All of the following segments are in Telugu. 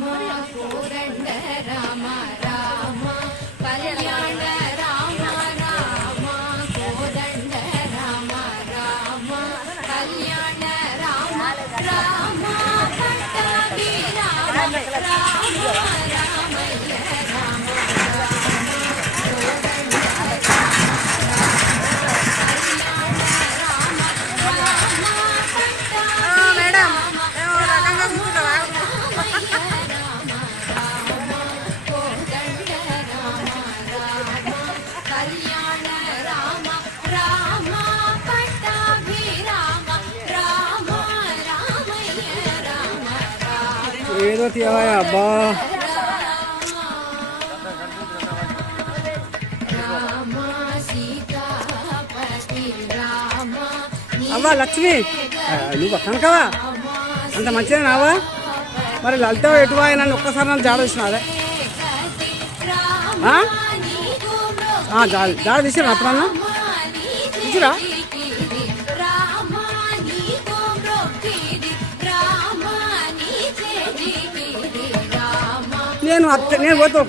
రామ కోదండ రామ రామ. ఏదో తీయవా అబ్బా. అవ్వా లక్ష్మి. నువ్వు నువ్వు కదా అంత మంచిగా నావా మరి లలిత ఎటువా నన్ను ఒక్కసారి నన్ను జాడ తీసిన ఆ, జాడ జాడ తీసిరా అన్న తీసిరా? నేను నేను పోతా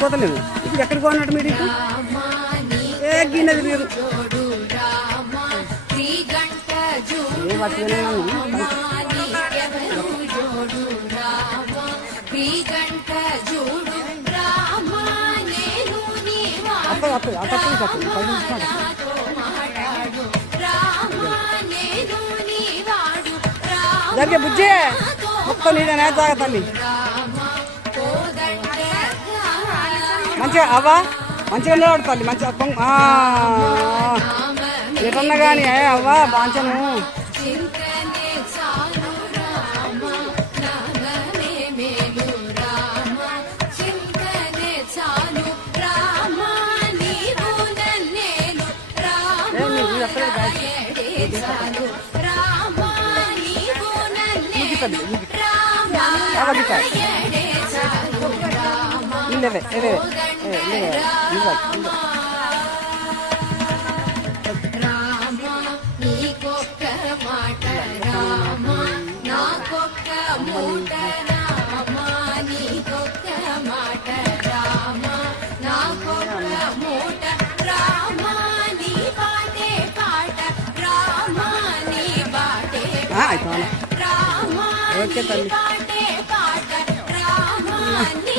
పోతా నేను ఇప్పుడు ఎక్కడికి పోయినట్టు మీరు ఏ గిన్నెది మీరు? రామ జరిగే బుజ్జి. మొత్తం నీడనే తాగ తల్లి? మంచిగా అవ్వా? మంచిగా నిలబడు తల్లి మంచిగా ఎటన్నా కానీ అవ్వా బాంచను చింతనే చాలు రామ నీ పాటే పాట రామ నీ బాటే ఆ, అయితే అలా. రామ ఓకే తల్లి. on.